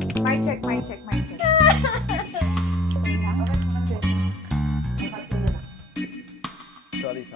Mic check, mic check, mic check. Sorry.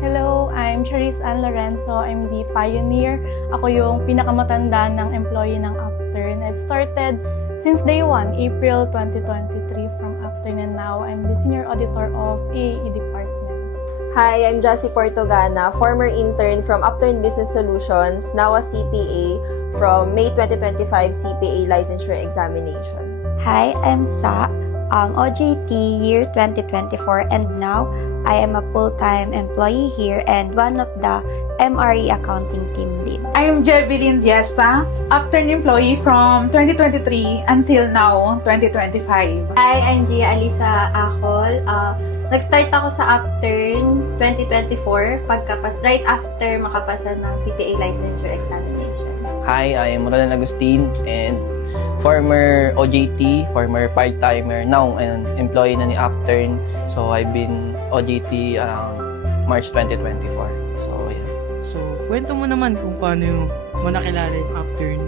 Hello, I'm Charisse Ann Lorenzo. I'm the pioneer. Ako yung pinakamatanda ng employee ng Upturn. I've started since day 1, April 2023 from Upturn, and now I'm the senior auditor of AAE department. Hi, I'm Jassy Portogana, former intern from Upturn Business Solutions, now a CPA from May 2025 CPA licensure examination. Hi, I'm Sa, OJT year 2024, and now I am a full-time employee here and one of the MRE accounting team lead. I'm Jeveline Diesta, Upturn employee from 2023 until now, 2025. Hi, I'm Gia Alisa Acol. Nag-start ako sa Upturn 2024 right after makapasa ng CPA licensure examination. Hi, I am Roland Agustin and former OJT, former part-timer, now an employee na ni Upturn. So I've been OJT around March 2024. So yeah. So, kwento mo naman kung paano mo nakilala yung Upturn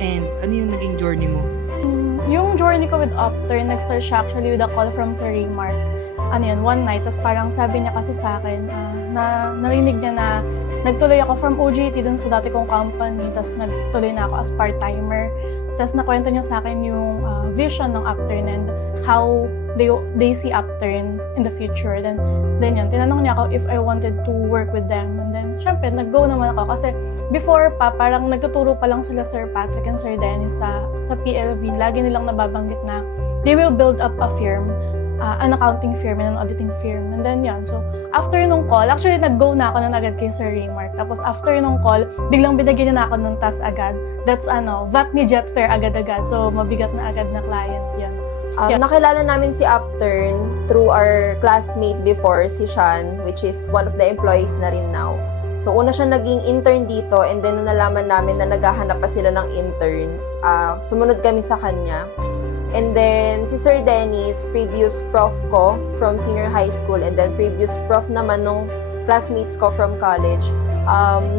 and ano yung naging journey mo. Yung journey ko with Upturn, nag-start siya actually with a call from Sir Remark. Ano yun, one night, tapos parang sabi niya kasi sa akin, na narinig niya na nagtuloy ako from OJT dun sa dati kong company, tapos nagtuloy na ako as part-timer. Tapos nakwento niya sa akin yung vision ng Upturn and how they see Upturn in the future. Then yun, tinanong niya ako if I wanted to work with them. And then, syempre, nag-go naman ako. Kasi before pa, parang nagtuturo pa lang sila Sir Patrick and Sir Dennis sa PLV. Lagi nilang nababanggit na they will build up a firm, an accounting firm and an auditing firm. And then yan. So, after nung call, actually nag-go na ako agad kay Sir Remark. Tapos after nung call, biglang binigyan niya na ako ng task agad. That's VAT ni Jetfair agad-agad. So, mabigat na agad na client yan. Nakilala namin si Upturn through our classmate before, si Sean, which is one of the employees na rin now. So, una siya naging intern dito, and then nalaman namin na naghahanap pa sila ng interns. Sumunod kami sa kanya. And then, si Sir Dennis, previous prof ko from senior high school, and then previous prof naman nung classmates ko from college.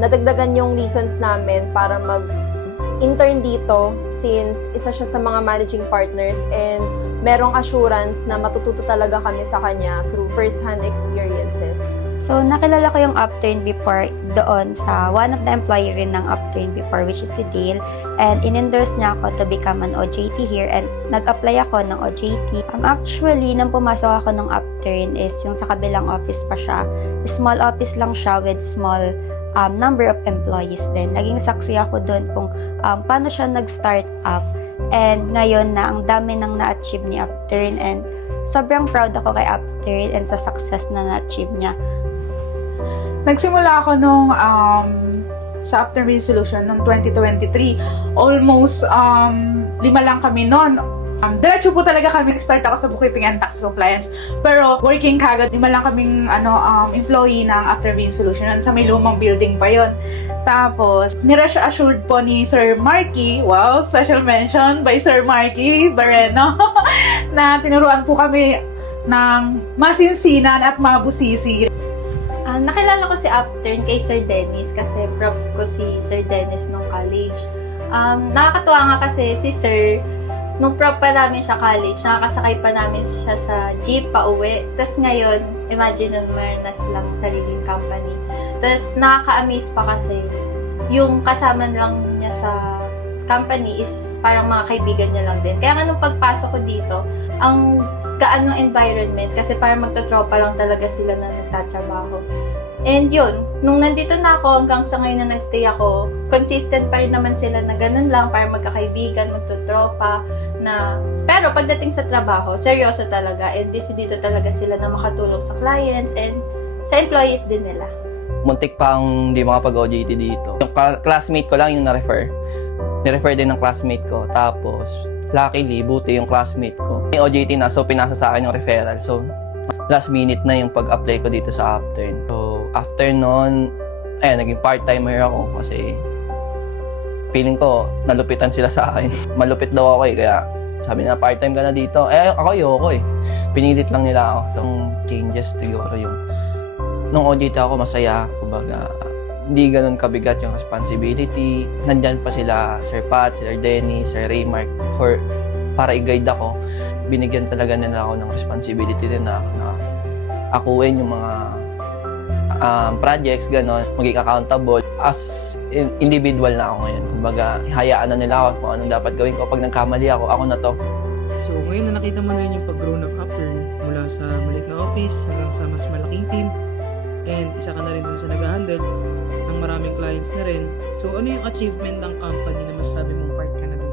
Nadagdagan yung reasons namin para mag-intern dito since isa siya sa mga managing partners and merong assurance na matututo talaga kami sa kanya through first-hand experiences. So, nakilala ko yung Upturn before doon sa one of the employee rin ng Upturn before, which is si Dale. And in-endorse niya ako to become an OJT here and nag-apply ako ng OJT. Actually, nang pumasok ako ng Upturn is yung sa kabilang office pa siya. Small office lang siya with small number of employees din. Naging saksi ako doon kung paano siya nag-start up. And ngayon na ang dami nang na-achieve ni Upturn and sobrang proud ako kay Upturn and sa success na na-achieve niya. Nagsimula ako nung sa Upturn Business Solution noong 2023. Almost 5 lang kami noon. Diretso po talaga kami nag-start ako sa bookkeeping and tax compliance. Pero working kagad, 5 lang kaming employee ng Upturn Business Solution sa may lumang building pa yon. Tapos, nirest assured po ni Sir Marky, wow, special mention by Sir Marky Barreno, na tinuruan po kami ng masinsinan at mabusisi. Nakilala ko si Upturn kay Sir Dennis kasi prof ko si Sir Dennis nung college. Nakakatuwa nga kasi si Sir, nung prof pa namin siya college, nakakasakay pa namin siya sa jeep pa uwi. Tapos ngayon, imagine nun meron na silang sariling company. Tapos nakaka-amaze pa kasi yung kasama lang niya sa company is parang mga kaibigan niya lang din. Kaya nga nung pagpasok ko dito, ang gaano environment kasi parang magtatropa lang talaga sila na nagtatrabaho. And yun, nung nandito na ako hanggang sa ngayon na nagstay ako, consistent pa rin naman sila na ganun lang, parang magkakaibigan, magtatropa, na pero pagdating sa trabaho, seryoso talaga and dito talaga sila na makatulong sa clients and sa employees din nila. Muntik pang di makapag-OJT dito. Yung classmate ko lang yung na-refer. Ni-refer din ng classmate ko. Tapos, luckily, buti yung classmate ko. May OJT na, so pinasa sa akin yung referral. So, last minute na yung pag-apply ko dito sa Upturn. So, after nun, naging part-timer ako kasi feeling ko, nalupitan sila sa akin. Malupit daw ako kaya sabi na part-time ka na dito. Ako ayoko Pinilit lang nila ako. So, changes siguro yung nung OJT ako masaya. Kumbaga, hindi ganun kabigat yung responsibility. Nandyan pa sila Sir Pat, Sir Dennis, Sir Raymark para i-guide ako. Binigyan talaga nila ako ng responsibility din na akuin yung mga projects, gano'n, maging accountable. As individual na ako ngayon. Kumbaga, hayaan na nila ako kung anong dapat gawin ko. Pag nagkamali ako na to. So, ngayon na nakita mo na rin yung pag-grow ng Upturn mula sa maliit na office hanggang sa mas malaking team. And isa ka na rin dun sa nag-handle ng maraming clients na rin. So, ano yung achievement ng company na masasabi mong part ka na dun?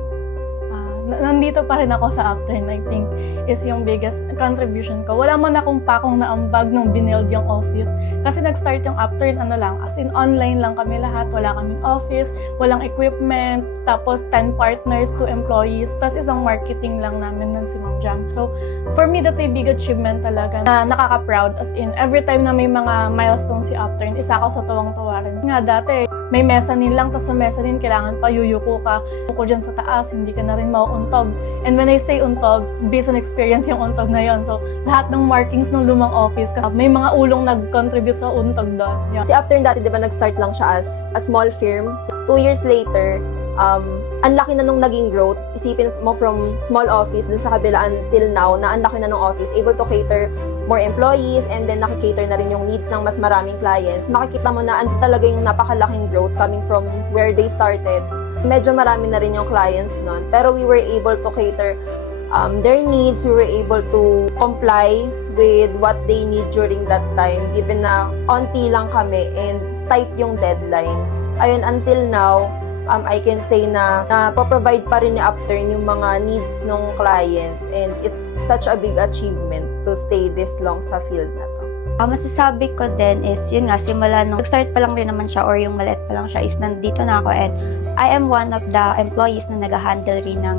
Nandito pa rin ako sa Upturn, I think, is yung biggest contribution ko. Wala man akong pakong naambag nung binild yung office. Kasi nag-start yung Upturn, as in online lang kami lahat. Wala kaming office, walang equipment, tapos 10 partners, 2 employees, tapos isang marketing lang namin nun si Ma'am Jam. So, for me, that's a big achievement talaga na nakaka-proud. As in, every time na may mga milestones si Upturn, isa ako sa tuwang-tuwa rin. Nga dati, may mezzanine lang, tapos sa mezzanine, kailangan pa yuyuko ka. Kung dyan sa taas, hindi ka na rin mauuntog. And when I say untog, based on experience yung untog na yon. So, lahat ng markings ng lumang office, may mga ulong nag-contribute sa untog doon. Yeah. Si Upturn dati, di ba, nag-start lang siya as a small firm. 2 years later, ang laki na nung naging growth. Isipin mo from small office dun sa kabila until now, na ang laki na nung office, able to cater more employees, and then nakikater na rin yung needs ng mas maraming clients. Makikita mo na ando talaga yung napakalaking growth coming from where they started. Medyo marami na rin yung clients nun, pero we were able to cater their needs. We were able to comply with what they need during that time, given na onti lang kami and tight yung deadlines. Ayun, until now, I can say na po-provide pa rin ni Upturn yung mga needs ng clients, and it's such a big achievement to stay this long sa field na to. Masasabi ko din is, yun nga, simula nung nag-start pa lang rin naman siya or yung maliit pa lang siya is nandito na ako, and I am one of the employees na nag-handle rin ng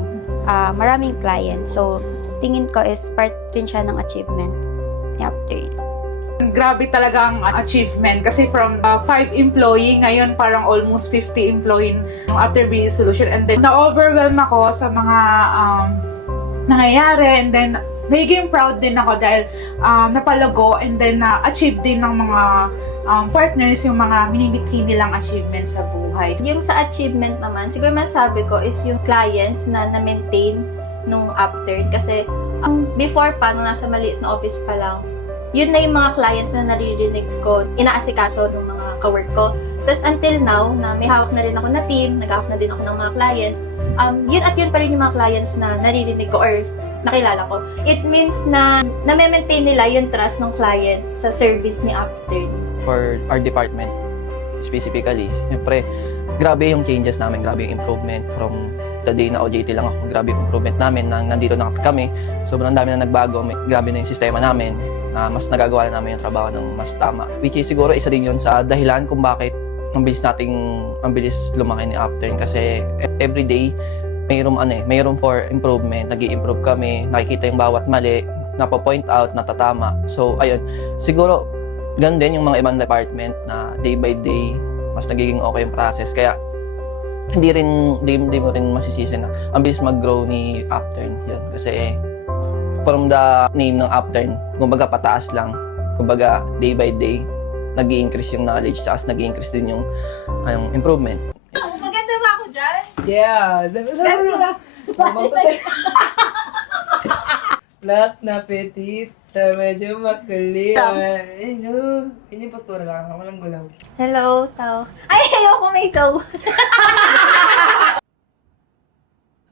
maraming clients. So, tingin ko is part rin siya ng achievement ni Upturn. Grabe talagang achievement kasi from 5 employee, ngayon parang almost 50 employee yung After Business Solution, and then na-overwhelm ako sa mga nangyayari, and then nagiging proud din ako dahil napalago, and then na-achieve din ng mga partners yung mga minimithi nilang achievement sa buhay. Yung sa achievement naman, siguro masasabi ko is yung clients na na-maintain nung Upturn. Kasi before pa, nung nasa maliit na office pa lang, yun na yung mga clients na naririnig ko, inaasikaso ng mga kawork ko. Tapos until now, na may hawak na rin ako na team, nag-hawak na din ako ng mga clients, yun pa rin yung mga clients na naririnig ko or nakilala ko. It means na na-maintain nila yung trust ng client sa service ni Upturn. For our department, specifically, siyempre, grabe yung changes namin, grabe yung improvement from the day na OJT lang ako. Grabe yung improvement namin, nandito na kami. Sobrang dami na nagbago, grabe na yung sistema namin. Mas nagagawa namin yung trabaho ng mas tama. Which is siguro isa din yun sa dahilan kung bakit ang bilis lumaki ni Upturn, kasi every day mayroon for improvement. Nag-i-improve kami, nakikita yung bawat mali, napo-point out, natatama. So ayun, siguro ganun din yung mga ibang department na day by day mas nagiging okay yung process. Kaya hindi mo rin masisisi na ang bilis mag-grow ni Upturn. Yun, kasi from the name ng Upturn, kumbaga pataas lang. Kumbaga, day by day, nag-i-increase yung knowledge, tsaka nag-i-increase din yung improvement. Maganda ba ako dyan? Yeah! Flat na petit, medyo makulit. Ay, no. Yun yung postura lang, walang gulaw. Hello, so... Ay, ayoko may so.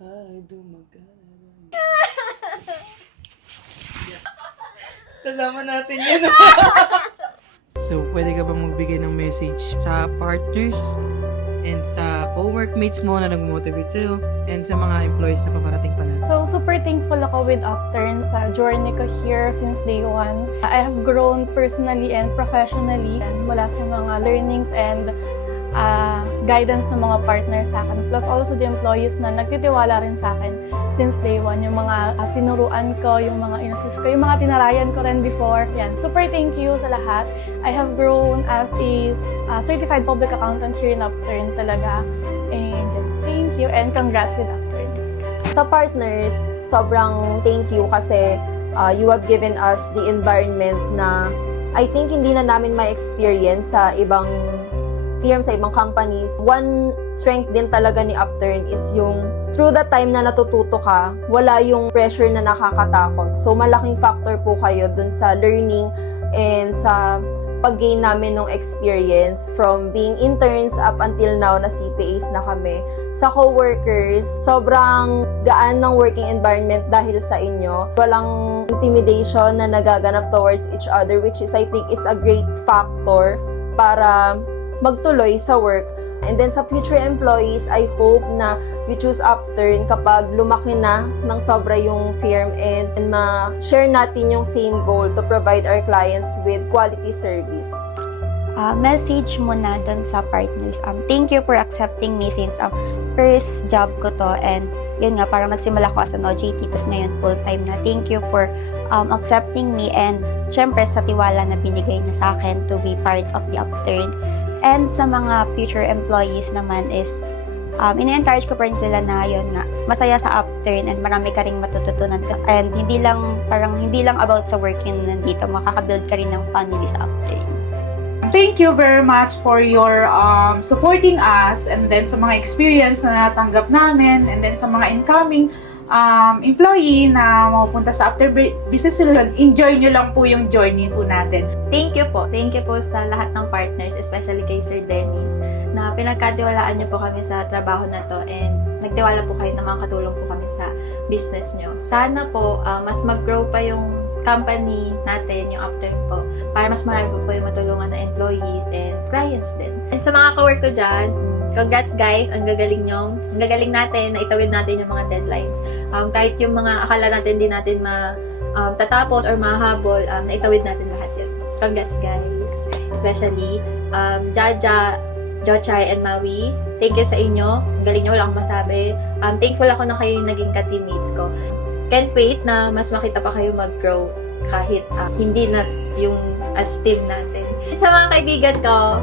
Ay, dumaga. Kasama natin yun. So, pwede ka ba magbigay ng message sa partners and sa co-workmates mo na nag-motivate sa'yo and sa mga employees na paparating pa natin? So, super thankful ako with Upturn sa journey ko here since day one. I have grown personally and professionally mula sa mga learnings and guidance ng mga partners sa akin. Plus also the employees na nagtitiwala rin sa akin since day one. Yung mga tinuruan ko, yung mga inassist ko, yung mga tinarayan ko rin before. Yan. Super thank you sa lahat. I have grown as a certified public accountant here in Upturn talaga. And thank you and congrats with Upturn. Sa partners, sobrang thank you kasi you have given us the environment na I think hindi na namin ma-experience sa ibang firm, sa ibang companies, one strength din talaga ni Upturn is yung through the time na natututo ka, wala yung pressure na nakakatakot. So, malaking factor po kayo dun sa learning and sa pag-gain namin ng experience from being interns up until now na CPAs na kami. Sa co-workers, sobrang gaan ng working environment dahil sa inyo. Walang intimidation na nagaganap towards each other, which is, I think, is a great factor para magtuloy sa work. And then sa future employees, I hope na you choose Upturn kapag lumaki na ng sobra yung firm and ma-share natin yung same goal to provide our clients with quality service. Message muna dun sa partners. Thank you for accepting me since first job ko to, and yun nga, parang nagsimula ko as an OJT, tapos ngayon full-time na. Thank you for accepting me, and syempre sa tiwala na binigay niyo sa akin to be part of the Upturn. And sa mga future employees naman is, ina-encourage ko pa rin sila na yun nga, masaya sa Upturn and marami ka ring matututunan ka. And hindi lang about sa work yun nandito, makakabuild ka rin ng family sa Upturn. Thank you very much for your supporting us, and then sa mga experience na natanggap namin, and then sa mga incoming employee na mapupunta sa After Business Solution. Enjoy nyo lang po yung journey po natin. Thank you po. Thank you po sa lahat ng partners, especially kay Sir Dennis, na pinagkatiwalaan niyo po kami sa trabaho na to, and nagtiwala po kayo na makakatulong po kami sa business niyo. Sana po mas mag-grow pa yung company natin, yung Upturn po, para mas marami po yung matulungan na employees and clients din. And sa mga ka-work ko dyan, congrats guys, ang gagaling nyo. Ang gagaling natin na itawid natin yung mga deadlines. Kahit yung mga akala natin di natin tatapos or mahabol, na itawid natin lahat yun. Congrats guys. Especially, Jaja, Jochai, and Maui. Thank you sa inyo. Ang galing nyo, wala akong masabi. Thankful ako na kayo yung naging ka-teammates ko. Can't wait na mas makita pa kayo mag-grow kahit hindi na yung as team natin. At sa mga kaibigan ko,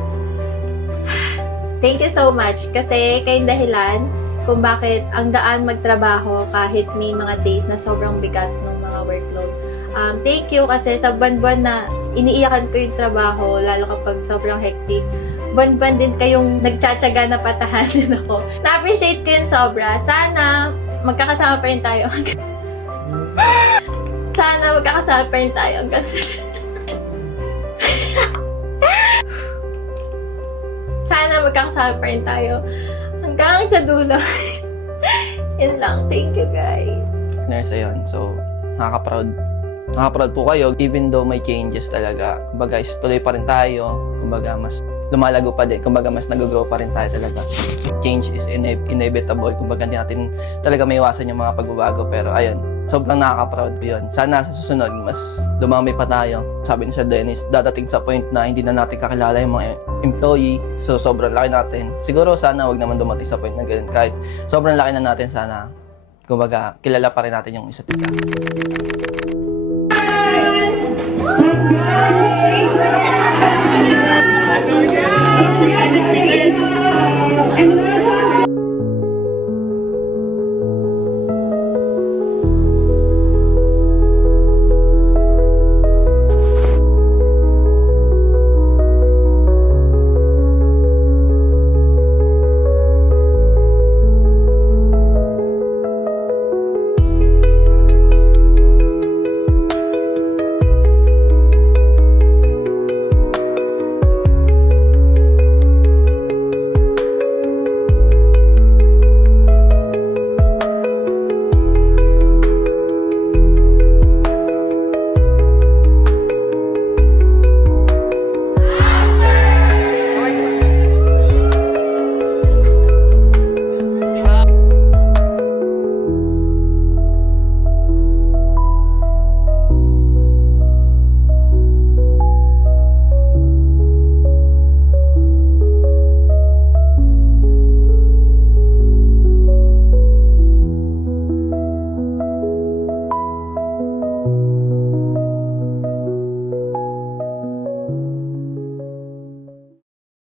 thank you so much kasi kayong dahilan kung bakit ang gaan magtrabaho kahit may mga days na sobrang bigat ng mga workload. Thank you kasi sa buwan-buwan na iniiyakan ko yung trabaho, lalo kapag sobrang hectic, buwan-buwan din kayong nagtsatsaga na patahanin ako. Na-appreciate ko yun sobra. Sana magkakasama pa rin tayo. Sana magkakasama pa rin tayo hanggang sa... Sana magkakasama pa rin tayo hanggang sa dulo. Yun lang. Thank you, guys. Nurse, ayun. So, nakaka-proud. Nakaka-proud po kayo, even though may changes talaga. Kumbaga, tuloy pa rin tayo. Kumbaga, mas lumalago pa din. Kumbaga, mas nag-grow pa rin tayo talaga. Change is inevitable. Kumbaga, hindi natin talaga may iwasan yung mga pagbabago. Pero, ayun, sobrang nakaka-proud yun. Sana sa susunod, mas dumami pa tayo. Sabi ni Sir Dennis, dadating sa point na hindi na natin kakilala yung mga employee. So, sobrang laki natin. Siguro, sana wag naman dumating sa point na ganun. Kahit sobrang laki na natin, sana, kumbaga, kilala pa rin natin yung isa't isa.